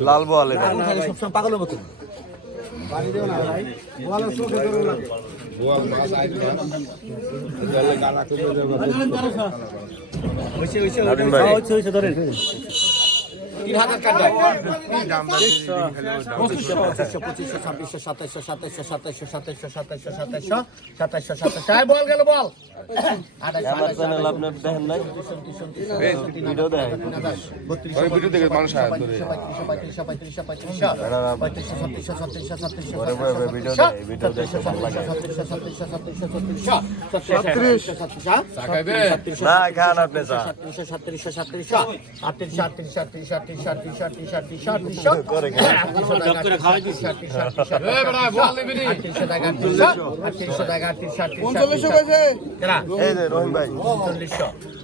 লাল বল এটা সবসময় পাগলের মতো ভাই তিন হাজার টাকা পঁচিশশো পঁচিশশো পঁচিশশো ছাব্বিশশো সাতাইশশো সাতাইশশো সাতাইশশো সাতাইশশো সাতাইশশো সাতাইশশো সাতাইশশো সাতাইশশো আয় বল গেল বল T shirt T shirt T shirt T shirt T shirt করে জব করে খাওয়াই দিছি টি শার্ট টি শার্ট এ বড় বল নিবি নি 300 টাকা টি শার্ট 300 টাকা টি শার্ট 3900 কইছে এই যে রহিম ভাই 3900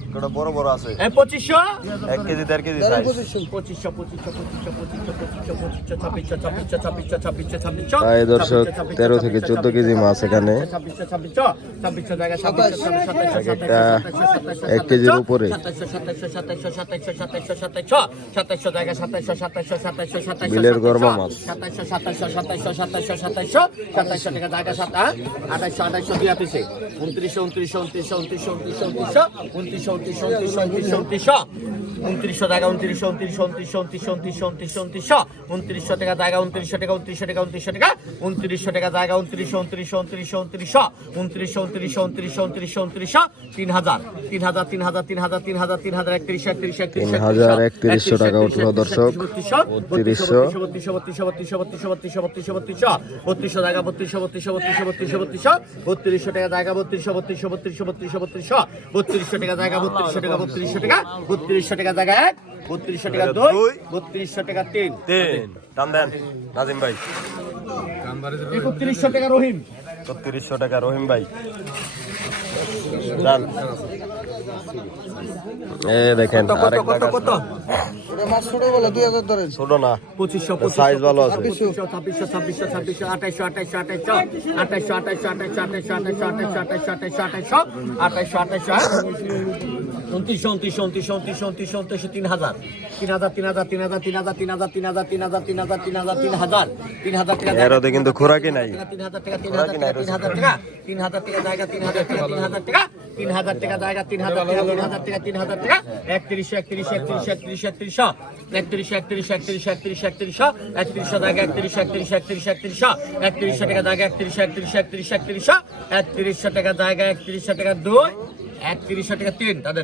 কটা বড় বড় আছে হ্যাঁ পঁচিশশো এক কেজি দেড় কেজি সাইজ পঁচিশশো পঁচিশশো পঁচিশশো পঁচিশশো পঁচিশশো পঁচিশশো ছাব্বিশশো ছাব্বিশশো ছাব্বিশশো ছাব্বিশশো ছাব্বিশশো প্রায় দর্শক তেরো থেকে চোদ্দ কেজি মাছ এখানে ছাব্বিশশো এক কেজির উপরে। সাতাইশশো সাতাইশশো সাতাইশশো সাতাইশশো সাতাইশশো সাতাইশশো সাতাইশশো জায়গা সাতাইশশো সাতাইশশো সাতাইশশো সাতাইশশো বিলের গরমা মাছ। সাতাইশশো সাতাইশশো সাতাইশশো সাতাইশশো সাতাইশশো সাতাইশশো টাকা জায়গা সাতা আঠাইশশো আঠাইশশো দুই আঠাইশে উনত্রিশশো উনত্রিশশো উনত্রিশশো উনত্রিশশো উনত্রিশশো উনত্রিশশো উনত্রিশশো উনত্রিশশো উনত্রিশশো উনত্রিশশো উনত্রিশশো টাকা উনত্রিশশো উনত্রিশশো উনত্রিশশো উনত্রিশশো উনত্রিশশো উনত্রিশশো উনত্রিশশো টাকা জায়গা উনত্রিশশো টাকা উনত্রিশশো টাকা উনত্রিশশো টাকা উনত্রিশশো টাকা জায়গা উনত্রিশশো উনত্রিশশো উনত্রিশশো উনত্রিশশো উনত্রিশশো উনত্রিশশো উনত্রিশশো উনত্রিশশো উনত্রিশশো তিন হাজার তিন হাজার তিন হাজার তিন হাজার তিন হাজার তিন হাজার একত্রিশ একত্রিশ একত্রিশ হাজার একত্রিশশো টাকা উঠল দর্শক। বত্রিশশো। বত্রিশশো বত্রিশশো বত্রিশশো বত্রিশশো বত্রিশশো বত্রিশশো বত্রিশশো বত্রিশশো জায়গা বত্রিশশো বত্রিশশো বত্রিশশো বত্রিশশো বত্রিশশো বত্রিশশো টাকা জায়গা বত্রিশশো বত্রিশশো বত্রিশশো বত্রিশশো বত্রিশশো বত্রিশশো টাকা জায়গা বত্রিশশো টাকা বত্রিশশো টাকা বত্রিশশো টাকা জায়গা এক বত্রিশশো টাকা দুই বত্রিশশো টাকা তিন। তিন। দাম দেন নাজিম ভাই। একত্রিশশো টাকা রহিম। ছত্রিশশো টাকা রহিম ভাই। দান এ দেখেন কত কত কত ওটা মাছ ছোট কিন্তু খোরাকি নাই তিন হাজার টাকা জায়গা তিন হাজার টাকা তিন হাজার টাকা তিন হাজার টাকা জায়গা তিন হাজার টাকা তিন হাজার টাকা তিন হাজার একত্রিশ একত্রিশশো একত্রিশশো একত্রিশশো একত্রিশশো একত্রিশশো একত্রিশশো একত্রিশশো একত্রিশশো দাগ একত্রিশশো একত্রিশশো একত্রিশশো একত্রিশশো একত্রিশশো টাকা দাগ একত্রিশশো একত্রিশশো একত্রিশশো একত্রিশশো একত্রিশশো টাকা দাগ একত্রিশশো টাকা দুই একত্রিশশো টাকা তিন তাদের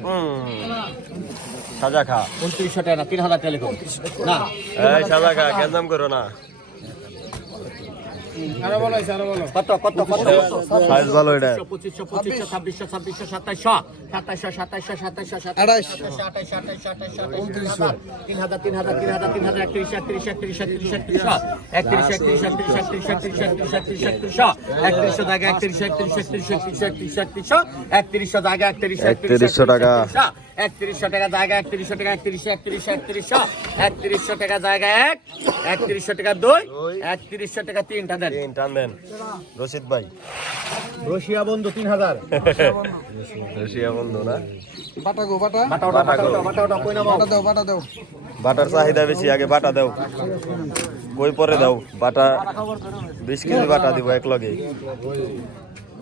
সাজা খা উনত্রিশশো টাকা না তিন হাজার টাকা না সাজা খা কেন করো না কত কত কত সাইজ ভালো এটা পঁচিশশো পঁচিশশো ছাব্বিশশো ছাব্বিশশো সাতাইশশো সাতাইশশো সাতাইশশো তিন হাজার তিন হাজার তিন হাজার তিন হাজার একত্রিশ একত্রিশ একত্রিশ একত্রিশ একত্রিশ একত্রিশ একত্রিশ একত্রিশ একত্রিশ একত্রিশ একত্রিশ একত্রিশ একত্রিশশো জায়গা একত্রিশ একত্রিশ একত্রিশ একত্রিশ একত্রিশ একত্রিশ একত্রিশশো জায়গা একত্রিশ একত্রিশশো টাকা। একত্রিশশো টাকা জায়গা একত্রিশশো টাকা একত্রিশ একত্রিশ একত্রিশশো একত্রিশশো টাকা জায়গা এক একত্রিশশো টাকা দুই একত্রিশশো টাকা তিনটা দেন। তিন দেন। রশিদ ভাই। রশিয়া বন্ধু তিন হাজার। রশিয়া বন্ধু না? বাটা ওটা বাটা। ওটা বাটা ওটা কই নামাও বাটার চাহিদা বেশি আগে বাটা দাও। কই পরে দাও? বাটা বিশ কেজি বাটা দিব এক লগে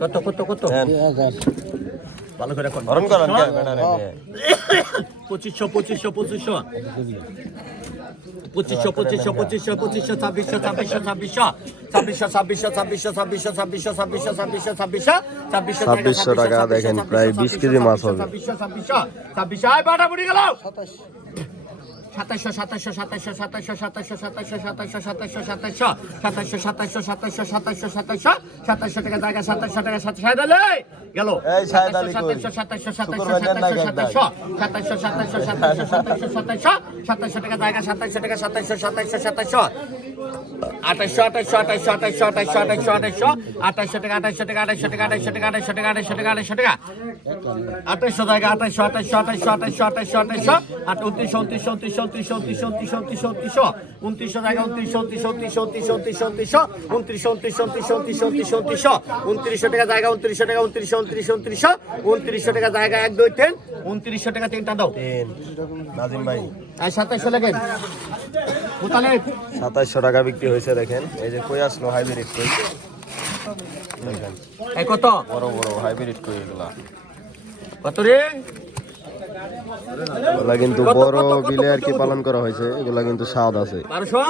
কত কত কত ভালো করে হরণ করেন পঁচিশশো পঁচিশশো পঁচিশশো পঁচিশশো পঁচিশশো পঁচিশশো পঁচিশশো ছাব্বিশশো ছাব্বিশশো ছাব্বিশশো ছাব্বিশশো ছাব্বিশশো ছাব্বিশশো ছাব্বিশশো ছাব্বিশশো ছাব্বিশশো ছাব্বিশশো ছাব্বিশশো ছাব্বিশশো টাকা দেখেন, প্রায় 20 কেজি মাছ হবে। ছাব্বিশশো ছাব্বিশশো ছাব্বিশশো আয় বাটা বুড়ি গেল সাতাশশো সাতাশশো সাতাশশো সাতাশশো সাতাশশো সাতাশশো সাতাশশো সাতাশশো সাতাশশো সাতাশশো সাতাশশো সাতাশশো সাতাশশো সাতাশশো সাতাশশো টাকা জায়গা সাতাশশো টাকা গেল এই শাহেদ আলী কই? সাতাশশো সাতাশশো সাতাশশো সাতাশশো। সাতাশশো সাতাশশো সাতাশশো সাতাশশো সাতাশশো সাতাশশো টাকা জায়গা সাতাশশো টাকা সাতাশশো সাতাশশো সাতাশশো আঠাশশো আঠাশশো আঠাশশো আঠাশশো আঠাশশো আঠাশশো আঠাশশো আঠাশশো টাকা আঠাশশো টাকা আঠাশশো টাকা আঠাশশো টাকা আঠাশশো টাকা আঠাশশো টাকা আঠাশশো টাকা আঠাশশো জায়গা আঠাশশো আঠাশশো আঠাশশো আঠাশশো আঠাশশো আঠাশশো আট উনত্রিশশো উনত্রিশশো উনত্রিশশো উনত্রিশশো উনত্রিশশো উনত্রিশশো উনত্রিশশো জায়গা উনত্রিশশো উনত্রিশশো উনত্রিশশো উনত্রিশশো উনত্রিশশো উনত্রিশশো উনত্রিশশো উনত্রিশশো উনত্রিশশো উনত্রিশশো উনত্রিশশো টাকা জায়গা উনত্রিশশো টাকা উনত্রিশশো উনত্রিশশো উনত্রিশশো উনত্রিশশো টাকা জায়গা এক দুই তিন উনত্রিশশো টাকা তিনটা দাও নাজিম ভাই আর সাতাশশো লেগেন কোথালে সাতাশশো টাকা বিক্রি হয়েছে দেখেন এই যে কই আসলো হাইব্রিড কই কত বড় বড় হাইব্রিড কই এগুলা কত রে এগুলা কিন্তু বড় বিলে আর কি পালন করা হয়েছে এগুলা কিন্তু স্বাদ আছে। বারোশো?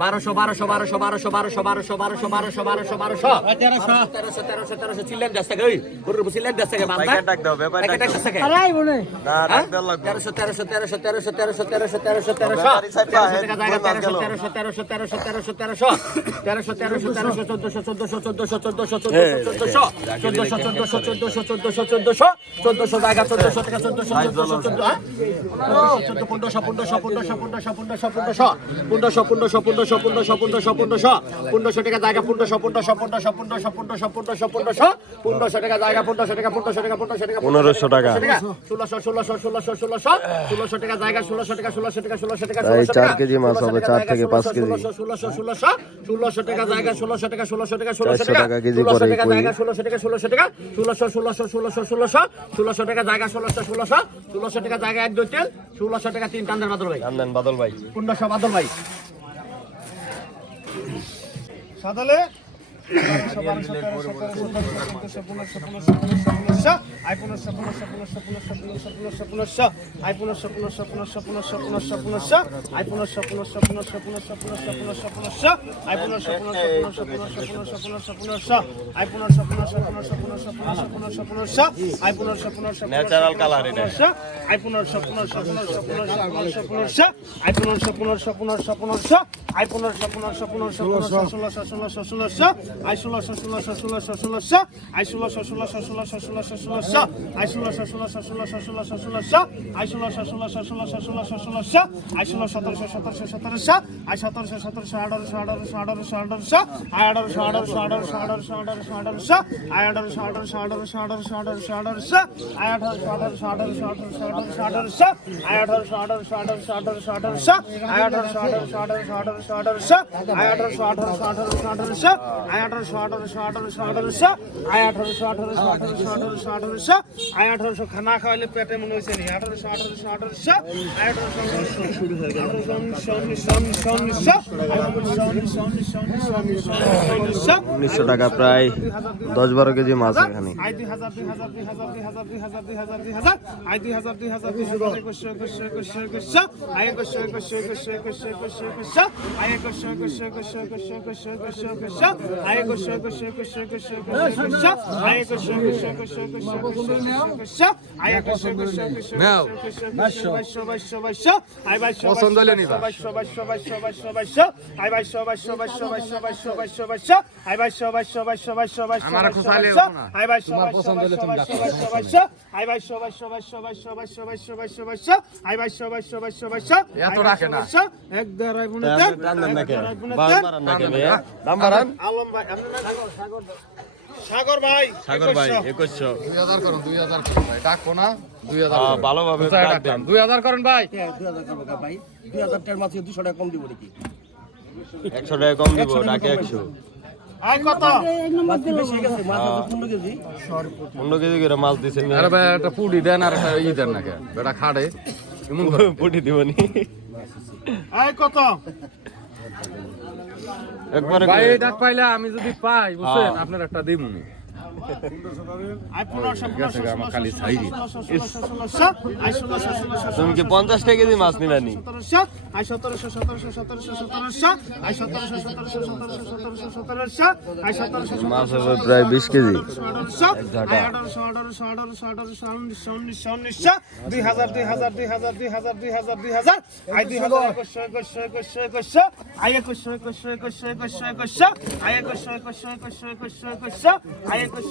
বারোশো বারোশো বারোশো বারোশো বারোশো বারোশো বারোশো বারোশো বারোশো বারোশো তেরোশো তেরোশো তেরোশো তেরোশো চিল্লেন দেশ থেকে ওই গরুর চিল্লেন দেশ লাগবে তেরোশো তেরোশো তেরোশো তেরোশো তেরোশো তেরোশো তেরোশো তেরোশো তেরোশো টাকা তেরোশো। তেরোশো তেরোশো তেরোশো তেরোশো তেরোশো চোদ্দশো চোদ্দশো চোদ্দশো চোদ্দশো চোদ্দশো চোদ্দশো চোদ্দশো চোদ্দশো চোদ্দশো চোদ্দশো চোদ্দশো জায়গা চোদ্দশো টাকা চোদ্দশো চোদ্দশো চোদ্দ চোদ্দ পনেরোশো পনেরোশো পনেরোশো পনেরোশো পনেরোশো পনেরোশো পনেরোশো পনেরোশো পনেরোশো পনেরোশো পনেরোশো পনেরোশো টাকা জায়গা পনেরোশো পনেরোশো পনেরোশো পনেরোশো পনেরোশো পনেরোশো পনেরোশো পনেরোশো টাকা জায়গা পনেরোশো টাকা পনেরোশো টাকা পনেরোশো টাকা পনেরোশো টাকা ষোলোশো ষোলোশো ষোলোশো ষোলোশো ষোলোশো টাকা জায়গা ষোলোশো টাকা ষোলোশো টাকা ষোলোশো টাকা চার কেজি মাছ হবে, চার থেকে পাঁচ কেজি। ষোলোশো ষোলোশো ষোলোশো টাকা জায়গা ষোলোশো টাকা ষোলোশো টাকা ষোলোশো টাকা ষোলোশো টাকা জায়গা ষোলোশো টাকা ষোলোশো টাকা ষোলোশো ষোলোশো ষোলোশো ষোলোশো ষোলোশো টাকা জায়গা ষোলোশো ষোলোশো ষোলোশো টাকা জায়গা এক দুই তিন ষোলোশো টাকা তিন টান্দার বাদল ভাই বাদল ভাই পনেরোশো বাদল ভাই সাদালে পনেরোশো আই পনেরোশো পনেরোশো পনেরোশো পনেরোশো পনেরোশো পনেরোশো আই পনেরোশো পনেরোশো পনেরোশো পনেরোশো পনেরোশো পনেরোশো আই পনেরোশো পনেরোশো পনেরোশো পনেরোশো পনেরোশো পনেরোশো পনেরোশো আই পনেরোশো পনেরোশো পনেরোশো পনেরোশো পনেরোশো পনেরোশো পনেরোশো আই পনেরোশো পনেরোশো colour এটা। পনেরোশো আই পনেরোশো পনেরোশো পনেরোশো পনেরোশো পনেরোশো আই পনেরোশো পনেরোশো পনেরোশো পনেরোশো আই পনেরোশো পনেরোশো পনেরোশো পনেরোশো ষোলোশো ষোলোশো ষোলোশো আই ষোলোশো ষোলোশো ষোলোশো ষোলোশো আই ষোলোশো ষোলোশো ষোলোশো ষোলোশো ষোলোশো আই ষোলোশো ষোলোশো ষোলোশো ষোলোশো ষোলোশো আই ষোলোশো ষোলোশো ষোলোশো ষোলোশো ষোলোশো আই ষোলো সতেরোশো সতেরোশো সতেরোশো আই সতেরোশো সতেরোশো আঠারোশো আঠারোশো আঠারোশো আঠারোশো আই আঠারোশো আঠারোশো আঠারোশো আঠারোশো আঠারোশো আঠারোশো আই আঠারোশো আঠারোশো আঠারোশো আঠারোশো আঠারোশো আঠারোশো আই আঠারোশো আঠারোশো আঠারোশো আঠারোশো আঠারোশো আঠারোশো আঠারোশো আঠারোশো আঠারোশো আঠারোশো আই আঠারোশো আঠারোশো আঠারোশো আঠারোশো আঠারোশো আই আঠারোশো আঠারোশো আঠারোশো আঠারোশো আই আঠারোশো আঠারোশো আঠারোশো আঠারোশো আই আঠারোশো আঠারোশো আঠারোশো আঠারোশো আঠারোশো আঠারোশো আয় আঠারোশো খানা খাওয়াইলে পেটে মনে হয়েছে নি আঠারোশো আঠারোশো আঠারোশো আয় আঠারোশো শুরু হয়ে গেল উনিশশো টাকা প্রায় দশ বারো কেজি মাছ এখানে আয় আলম ভাই সাগর ভাই আচ্ছা, কম দিব নাকি? মাছ দিছে আরে ভাই পুটি দেন আর একটা ই দেন না কে বেটা খাড়ে। পুটি দিবনি। কত? একবারে ভাই ডাক পাইলে আমি যদি পাই বুঝছেন? আপনার একটা দিমুনি। আই তুমি কি পঞ্চাশ টাকা কেজি মাছ নিবানি মাছ হবে প্রায় বিশ কেজি। দুই হাজার। দুই হাজার দুই হাজার দুই হাজার দুই হাজার দুই হাজার আই দুই হাজার একুশশো একুশশো একুশশো একুশশো আই একুশশো একুশশো একুশশো একুশশো একুশশো আই একুশশো একুশশো একুশশো একুশশো একুশশো আই একুশশো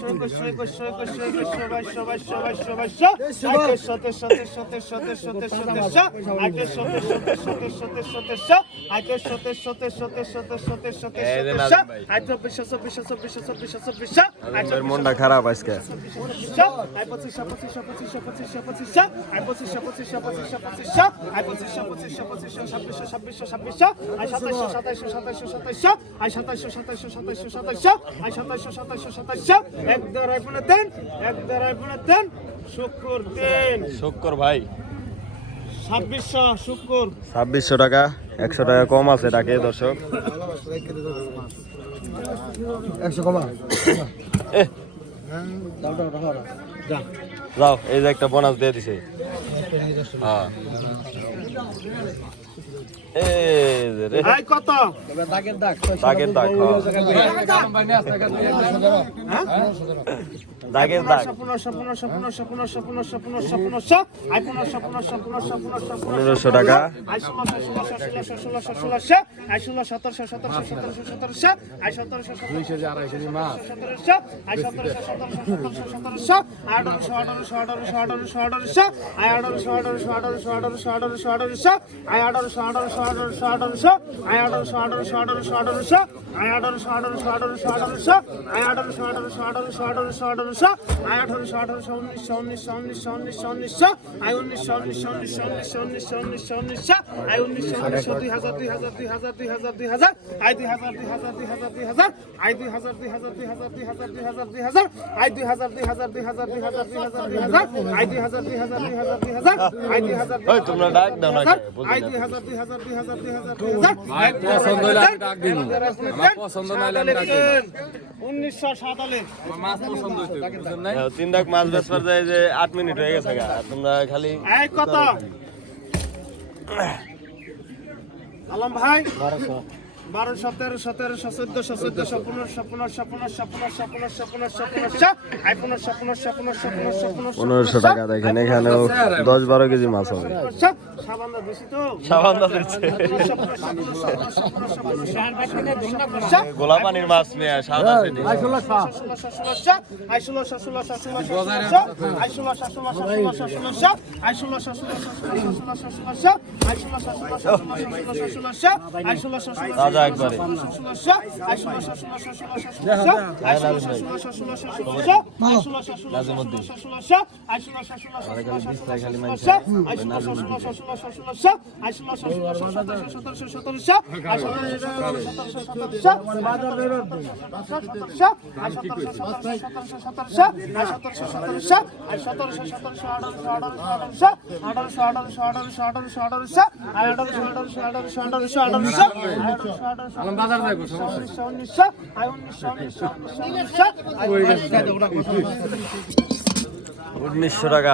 মনটা খারাপ আজকে আই পঁচিশশো পঁচিশশো পঁচিশশো পঁচিশশো পঁচিশশো আই পঁচিশশো ছাব্বিশশো টাকা একশো টাকা কম আছে ডাকে দর্শক। যাও এই যে একটা বোনাস দিয়ে দিছে। হ্যাঁ। কত? দাগের দাগ হ্যাঁ। দাগের দাগ দাগের দাগ পনেরোশো টাকা আই অর্ডার আঠারোশো আয় আঠারোশো আঠারোশো উনিশশো উনিশশো উনিশশো উনিশশো উনিশশো আয় উনিশশো উনিশশো উনিশশো উনিশশো উনিশশো উনিশশো উনিশশো আয় উনিশশো উনিশশো দুই হাজার দুই হাজার দুই হাজার দুই হাজার দুই হাজার আয় দুই হাজার দুই হাজার দুই হাজার দুই হাজার আয় দুই হাজার দুই হাজার দুই হাজার দুই হাজার দুই হাজার দুই হাজার আয় দুই হাজার দুই হাজার দুই হাজার দুই হাজার দুই হাজার দুই হাজার আয় দুই হাজার দুই হাজার দুই হাজার দুই হাজার আয় দুই হাজার দুই তোমরা ডাক দাও না আয় দুই হাজার দুই হাজার দুই হাজার দুই হাজার দুই হাজার উনিশশো সাতালে মাছ পছন্দ হইতে তিন দাগ মাছ বেসবার যায় যে আট মিনিট হয়ে গেছে গা। তোমরা খালি কত? আলম ভাই? বারোশো। তেরোশো তেরোশো চোদ্দশো চোদ্দশো পনেরোশো পনেরোশো পনেরোশো পনেরোশো পনেরোশো পনেরোশো পনেরোশো আই পনেরোশো পনেরোশো পনেরোশো পনেরোশো পনেরোশো পনেরোশো টাকা দেখেন এখানেও দশ বারো কেজি মাছ হবে পনেরোশো সাবান দা বেশি তো সাবান দা দিচ্ছে গোলা পানির মাছ মেয়ে সাদা সেটি ষোলোশো তাজা একবারে আঠারোশো আঠারোশো আঠারোশো আঠারোশো আঠারোশো আঠারোশো আঠারোশো আঠারোশো আঠারোশো উনিশশো টাকা।